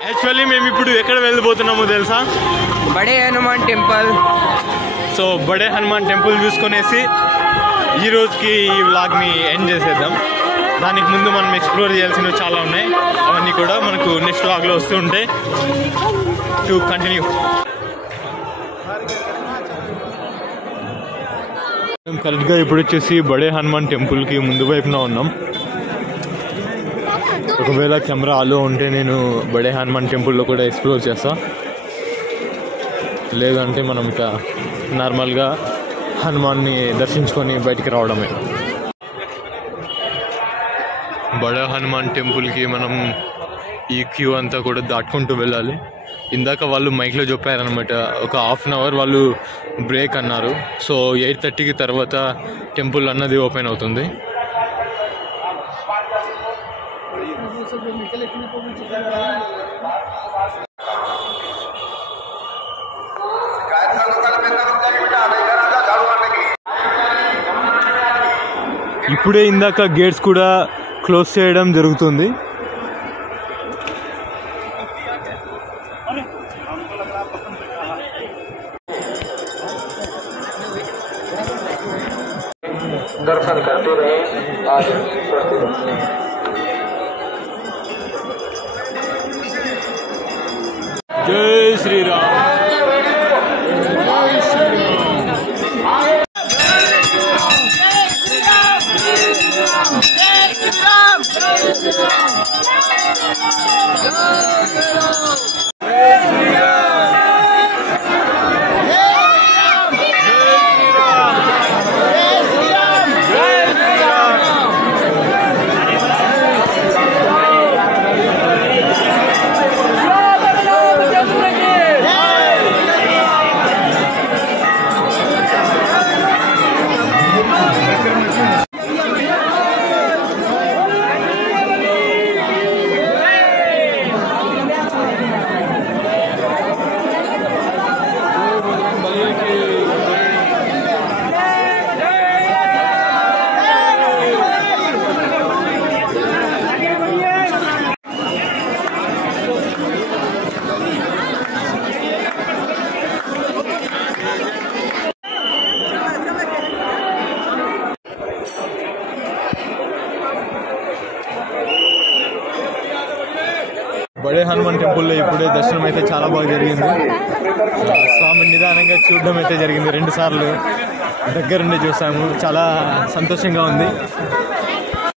Actually మేము ఇప్పుడు ఎక్కడ వెళ్ళిపోతున్నామో తెలుసా? బడే హనుమాన్ టెంపుల్. సో బడే హనుమాన్ టెంపుల్ చూసుకునేసి ఈ రోజుకి ఈ వ్లాగ్ని ఎండ్ చేసేద్దాం. దానికి ముందు మనం ఎక్స్ప్లోర్ చేయాల్సినవి చాలా ఉన్నాయి. అవన్నీ కూడా మనకు నెక్స్ట్ వ్లాగ్లో వస్తూ ఉంటాయి. To continue. మేము కరెక్ట్గా ఇప్పుడు వచ్చేసి బడే హనుమాన్ టెంపుల్కి ముందు వైపున ఉన్నాం. ఒకవేళ కెమెరా ఆలో ఉంటే నేను బడే హనుమాన్ టెంపుల్లో కూడా ఎక్స్ప్లోర్ చేస్తా. లేదంటే మనం ఇక నార్మల్గా హనుమాన్ని దర్శించుకొని బయటికి రావడమే. బడే హనుమాన్ టెంపుల్కి మనం ఈ క్యూ అంతా కూడా దాటుకుంటూ వెళ్ళాలి. ఇందాక వాళ్ళు మైక్లో చెప్పారనమాట, ఒక హాఫ్ అన్ అవర్ వాళ్ళు బ్రేక్ అన్నారు. సో 8:30కి తర్వాత టెంపుల్ అన్నది ఓపెన్ అవుతుంది. ఇప్పుడే ఇందాక గేట్స్ కూడా క్లోజ్ చేయడం జరుగుతుంది. दर्शन करते रहे। आज जय श्री राम. బడే హనుమాన్ టెంపుల్లో ఇప్పుడే దర్శనం అయితే చాలా బాగా జరిగింది. స్వామిని నిదానంగా చూడడం అయితే జరిగింది. 2 సార్లు దగ్గరుండి చూసాము. చాలా సంతోషంగా ఉంది.